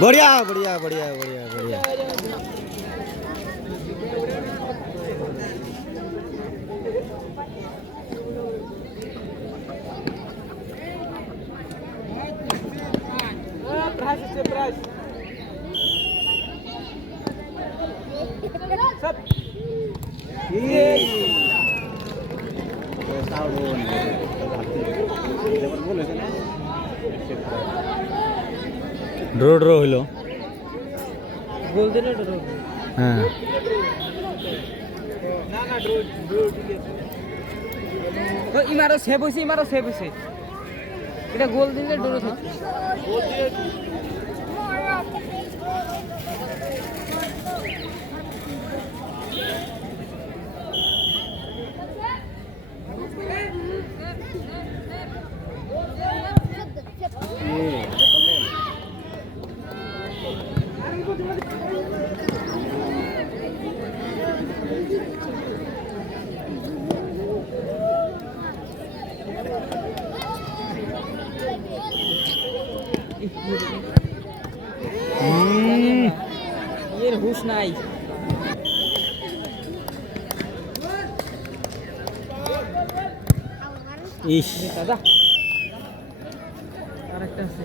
बढ़िया बढ़िया बढ़िया बढ़िया बढ़िया ड्रो ड्रो হইলো গোল দিলে ড্র হ্যাঁ না না ড্র ড্র ঠিক আছে তো ইমারো সেভ হইছে এটা গোল দিলে ড্র থাকে গোল দিয়ে এর হুশ নাই ইস দাদা আরেকটা আছে